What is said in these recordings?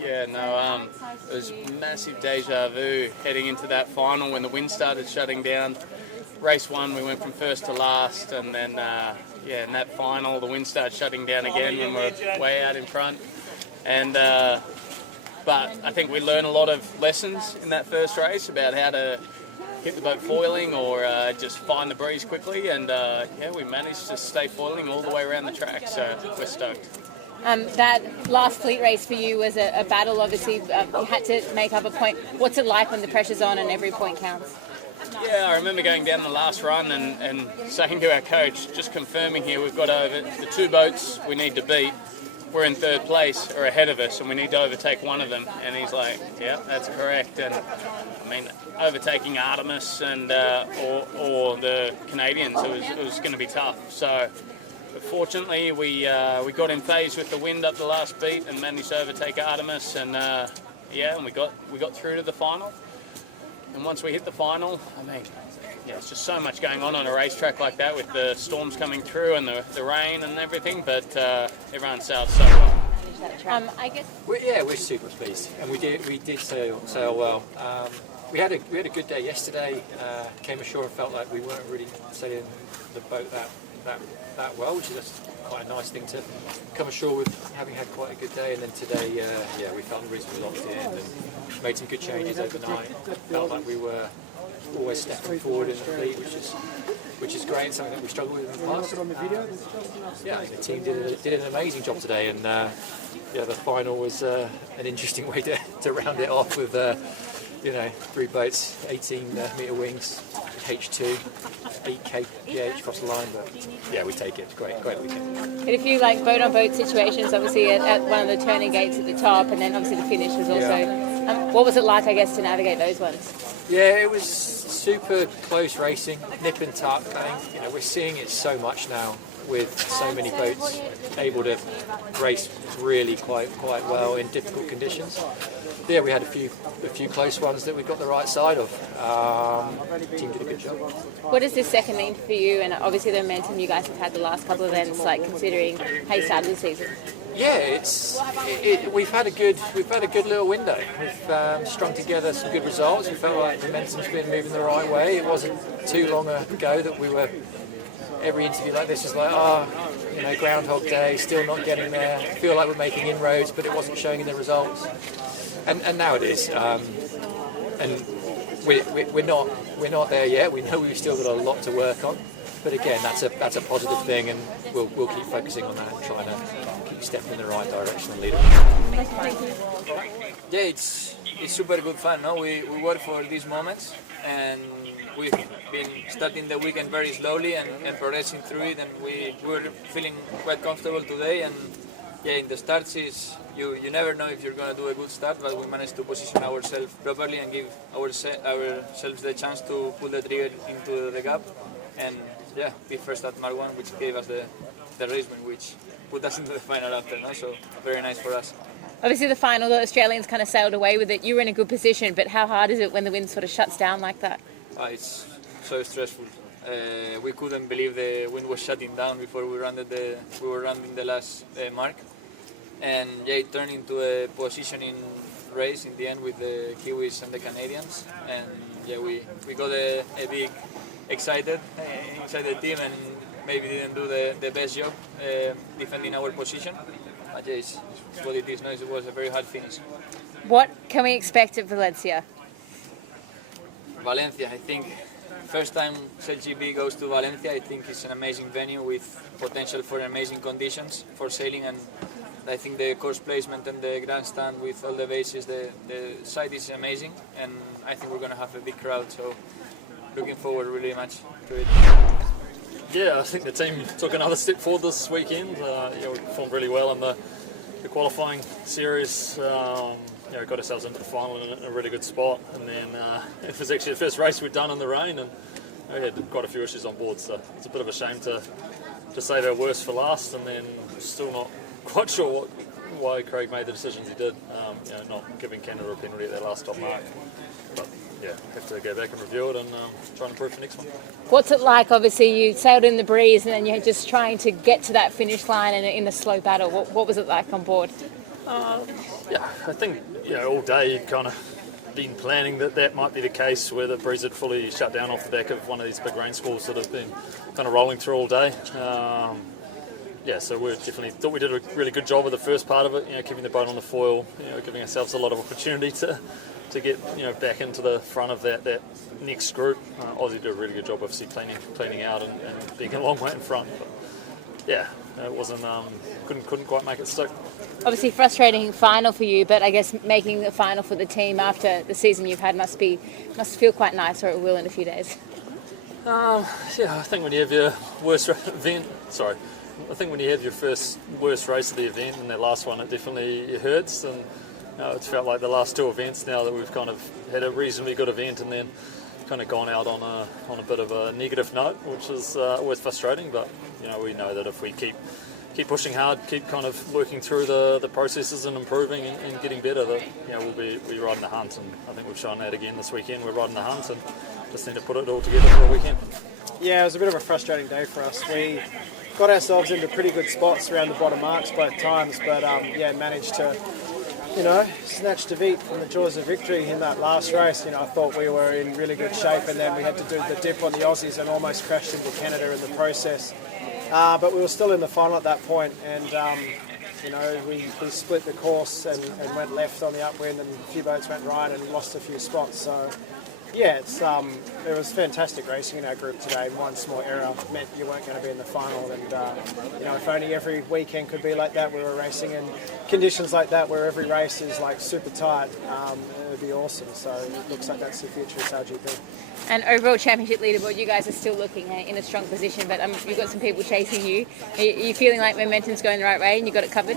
Yeah, no, it was massive deja vu heading into that final when the wind started shutting down. Race 1, we went from first to last, and then, in that final, the wind started shutting down again when we were way out in front. And but I think we learned a lot of lessons in that first race about how to hit the boat foiling or just find the breeze quickly, and we managed to stay foiling all the way around the track, so we're stoked. That last fleet race for you was a battle, obviously. You had to make up a point. What's it like when the pressure's on and every point counts? Yeah, I remember going down the last run and saying to our coach, just confirming here, we've got over the 2 boats we need to beat. We're in 3rd place or ahead of us, and we need to overtake one of them. And he's like, yeah, that's correct. And I mean, overtaking Artemis and or the Canadians, it was going to be tough. So fortunately, we got in phase with the wind up the last beat and managed to overtake Artemis. And and we got through to the final. And once we hit the final, I mean, it's just so much going on a racetrack like that with the storms coming through and the rain and everything, but everyone sailed so well. I guess we're super pleased, and we did sail well. We had a good day yesterday. Came ashore and felt like we weren't really sailing the boat that well, which is quite a nice thing to come ashore with, having had quite a good day. And then today, we felt reasonably locked in and made some good changes overnight. Felt like we were always stepping forward in the fleet, which is great, something that we struggled with in the past. Yeah, the team did an amazing job today, and the final was an interesting way to round it off with 3 boats, 18 metre wings, H2, 8 kph across the line, but yeah, we take it. It's great weekend. Had a few boat-on-boat situations, obviously at one of the turning gates at the top, and then obviously the finish was also. Yeah. What was it like, I guess, to navigate those ones? Yeah, it was super close racing, nip and tuck. I think we're seeing it so much now with so many boats able to race really quite well in difficult conditions. Yeah, we had a few close ones that we got the right side of. The team did a good job. What does this second mean for you, and obviously the momentum you guys have had the last couple of events, considering how you started the season? Yeah, we've had a good little window. We've strung together some good results. We felt like momentum's been moving the right way. It wasn't too long ago that we were. Every interview like this is like, Groundhog Day, still not getting there. Feel like we're making inroads, but it wasn't showing in the results. And now it is. And we're not there yet. We know we've still got a lot to work on. But again, that's a positive thing, and we'll keep focusing on that, trying to keep stepping in the right direction and lead on. Yeah, it's super good fun. No, we work for these moments, and we've been starting the weekend very slowly and progressing through it, and we were feeling quite comfortable today. And yeah, in the starts you never know if you're going to do a good start, but we managed to position ourselves properly and give ourselves the chance to pull the trigger into the gap, and be first at Mark 1, which gave us the race win, which put us into the final after. No? So very nice for us. Obviously the final, the Australians kind of sailed away with it. You were in a good position, but how hard is it when the wind sort of shuts down like that? It's so stressful. We couldn't believe the wind was shutting down before we were rounding the last mark, and it turned into a positioning race in the end with the Kiwis and the Canadians, and we got a big excited inside the team, and maybe didn't do the best job defending our position. But it's what it is. No, it was a very hard finish. What can we expect at Valencia? Valencia, I think, first time SailGP goes to Valencia. I think it's an amazing venue with potential for amazing conditions for sailing, and I think the course placement and the grandstand with all the bases, the site is amazing, and I think we're going to have a big crowd, so looking forward really much to it. Yeah, I think the team took another step forward this weekend. We performed really well in the qualifying series. Got ourselves into the final in a really good spot, and then it was actually the first race we'd done in the rain, and we had quite a few issues on board, so it's a bit of a shame to save our worst for last, and then still not quite sure why Craig made the decisions he did, not giving Canada a penalty at their last top mark. But have to go back and review it and try and improve for next one. What's it like? Obviously, you sailed in the breeze and then you're just trying to get to that finish line and in a slow battle. What was it like on board? Yeah, I think all day you'd kind of been planning that might be the case, where the breeze had fully shut down off the back of one of these big rain squalls that have been kind of rolling through all day. So we definitely thought we did a really good job of the first part of it, keeping the boat on the foil, giving ourselves a lot of opportunity to get back into the front of that next group. Aussie did a really good job, obviously cleaning out and being a long way in front. But yeah, it wasn't couldn't quite make it stick. Obviously frustrating final for you, but I guess making the final for the team after the season you've had must feel quite nice, or it will in a few days. I think when you have your worst event, I think when you have your first worst race of the event and that last one, it definitely hurts. And it's felt like the last two events now that we've kind of had a reasonably good event and then kind of gone out on a bit of a negative note, which is always frustrating. But we know that if we keep pushing hard, keep kind of working through the processes and improving and getting better, that we'll be riding the hunt. And I think we've shown that again this weekend. We're riding the hunt and just need to put it all together for a weekend. Yeah, it was a bit of a frustrating day for us. We got ourselves into pretty good spots around the bottom marks both times, but managed to snatch defeat from the jaws of victory in that last race. I thought we were in really good shape, and then we had to do the dip on the Aussies and almost crashed into Canada in the process. But we were still in the final at that point, and we split the course and went left on the upwind, and a few boats went right and lost a few spots. So yeah, it was fantastic racing in our group today. One small error meant you weren't going to be in the final, and if only every weekend could be like that. We were racing in conditions like that where every race is like super tight. It would be awesome. So it looks like that's the future of SailGP. And overall championship leaderboard, you guys are still looking in a strong position, but you've got some people chasing you. Are you feeling like momentum's going the right way and you got it covered?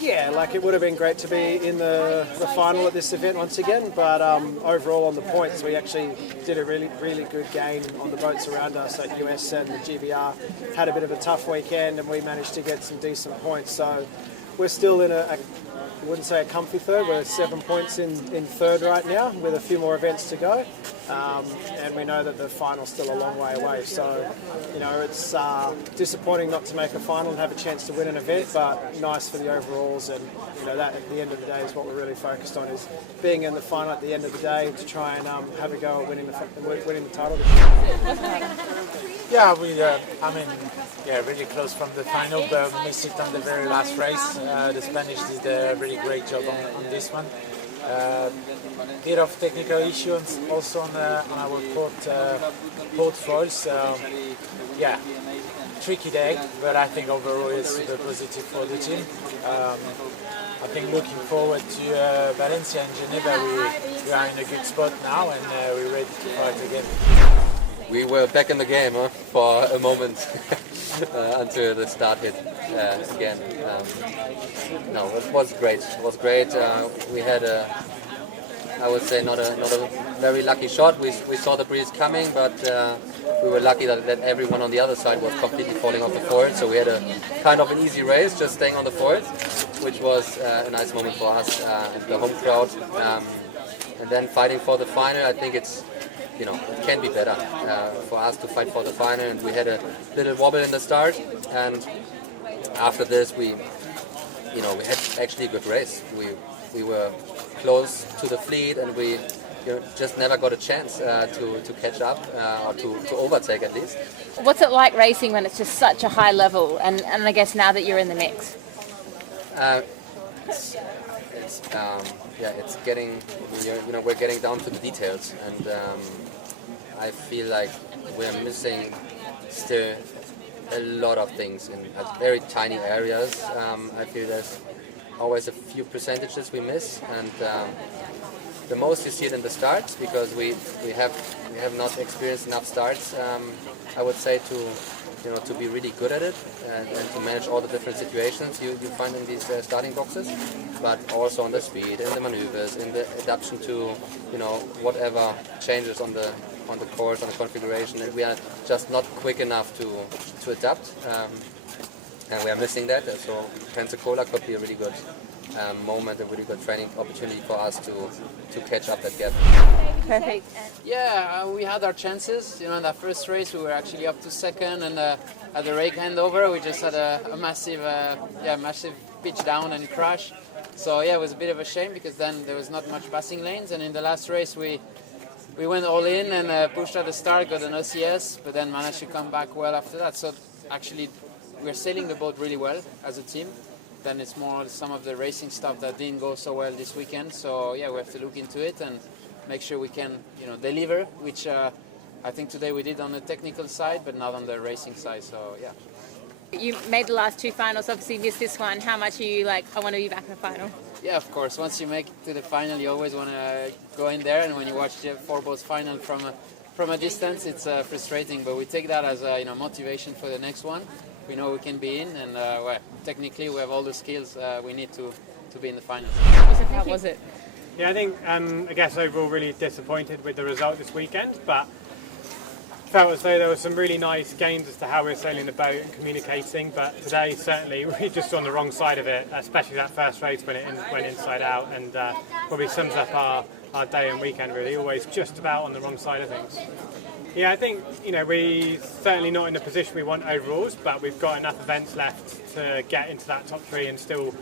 Yeah, it would have been great to be in the final at this event once again, but overall on the points we actually did a really, really good gain on the boats around us at US, and the GBR had a bit of a tough weekend and we managed to get some decent points. So we're still in I wouldn't say a comfy third, we're 7 points in third right now with a few more events to go. And we know that the final's still a long way away, so it's disappointing not to make a final and have a chance to win an event, but nice for the overalls. And that at the end of the day is what we're really focused on, is being in the final at the end of the day to try and have a go at winning the title. Yeah, really close from the final, but missed it on the very last race. The Spanish did a really great job on this one. Bit of technical issues also on our port foil, so tricky day, but I think overall it's super positive for the team. I think looking forward to Valencia and Geneva, we are in a good spot now, and we're ready to fight again. We were back in the game for a moment until the start hit again. It was great. It was great. We had I would say not a very lucky shot. We saw the breeze coming, but we were lucky that everyone on the other side was completely falling off the foil. So we had a kind of an easy race, just staying on the foil, which was a nice moment for us and the home crowd. And then fighting for the final, I think it can be better for us to fight for the final. And we had a little wobble in the start, and after this we had actually a good race. We were close to the fleet, and we just never got a chance to catch up or to overtake at least. What's it like racing when it's just such a high level, and I guess now that you're in the mix? It's getting, we're getting down to the details, and I feel like we're missing still a lot of things in very tiny areas. I feel there's always a few percentages we miss, and the most you see it in the starts, because we have not experienced enough starts. I would say to be really good at it and to manage all the different situations you find in these starting boxes, but also on the speed, in the maneuvers, in the adaptation to whatever changes on the course, on the configuration, and we are just not quick enough to adapt, and we are missing that. So Pensacola could be a really good moment, a really good training opportunity for us to catch up that gap. Perfect. Yeah, we had our chances. In that first race we were actually up to second, and at the rake handover we just had a massive pitch down and crash. So yeah, it was a bit of a shame because then there was not much passing lanes, and in the last race we went all in and pushed at the start, got an OCS, but then managed to come back well after that. So actually we're sailing the boat really well as a team. Then it's more some of the racing stuff that didn't go so well this weekend. So yeah, we have to look into it and make sure we can, deliver, which I think today we did on the technical side, but not on the racing side. So yeah. You made the last 2 finals, obviously missed this one. How much are you like, I want to be back in the final? Yeah, of course. Once you make it to the final, you always want to go in there. And when you watch the 4 boats final from a distance, it's frustrating. But we take that as motivation for the next one. We know we can be in, and technically we have all the skills we need to be in the final. How was it? Yeah, I think I guess overall really disappointed with the result this weekend, but felt as though there were some really nice games as to how we're sailing the boat and communicating. But today certainly we're just on the wrong side of it, especially that first race when it went inside out, and probably sums up our day and weekend really. Always just about on the wrong side of things. Yeah, I think we're certainly not in the position we want overalls, but we've got enough events left to get into that top 3 and still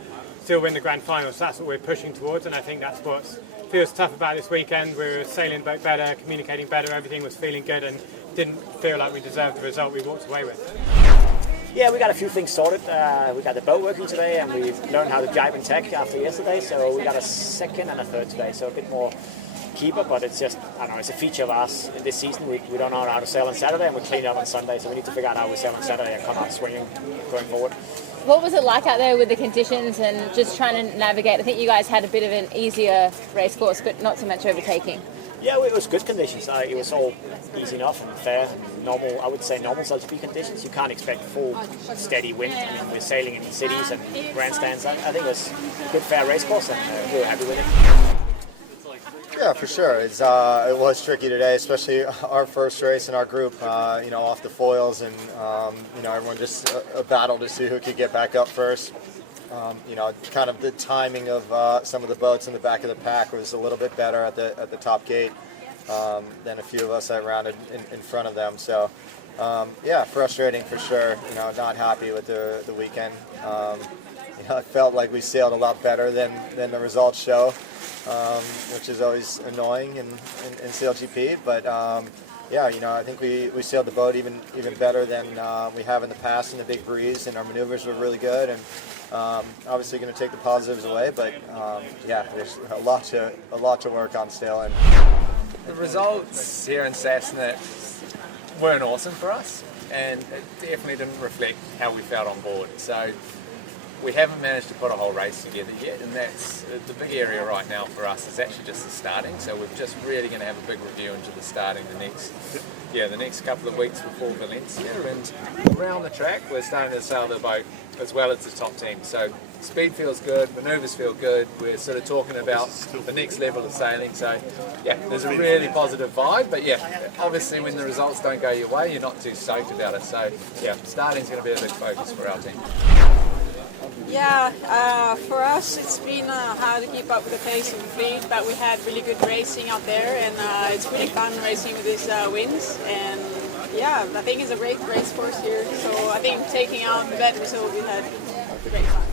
win the grand final. So that's what we're pushing towards, and I think that's what feels tough about this weekend. We were sailing the boat better, communicating better, everything was feeling good, and didn't feel like we deserved the result we walked away with. Yeah, we got a few things sorted. We got the boat working today, and we learned how to jibe and tack after yesterday. So we got a 2nd and a 3rd today. So a bit more keeper, but it's just, I don't know, it's a feature of us in this season. We don't know how to sail on Saturday, and we clean up on Sunday. So we need to figure out how we sail on Saturday and come out swinging going forward. What was it like out there with the conditions and just trying to navigate? I think you guys had a bit of an easier race course, but not so much overtaking. Yeah, it was good conditions. It was all easy enough and fair, normal. I would say normal SailGP conditions. You can't expect full steady wind. I mean, we're sailing in cities and grandstands. I think it was a good, fair race course, and we were happy with it. Yeah, for sure. It was tricky today, especially our first race in our group. Off the foils, and everyone just a battle to see who could get back up first. Kind of the timing of some of the boats in the back of the pack was a little bit better at the top gate than a few of us that rounded in front of them. So, frustrating for sure. Not happy with the weekend. I felt like we sailed a lot better than the results show, which is always annoying in SailGP. But I think we sailed the boat even better than we have in the past in the big breeze, and our maneuvers were really good. And obviously going to take the positives away, but there's a lot to work on still. And the results here in Sehested weren't awesome for us, and it definitely didn't reflect how we felt on board. So we haven't managed to put a whole race together yet, and that's the big area right now for us is actually just the starting. So we're just really going to have a big review into the starting the next couple of weeks before Valencia, and around the track we're starting to sail the boat as well as the top team. So speed feels good, manoeuvres feel good, we're sort of talking about the next level of sailing. So there's a really positive vibe, but obviously when the results don't go your way, you're not too stoked about it. So starting's going to be a big focus for our team. Yeah, for us it's been hard to keep up with the pace of the fleet, but we had really good racing out there, and it's really fun racing with these winds. And I think it's a great race course here, so I think taking out the bad result we had a great time.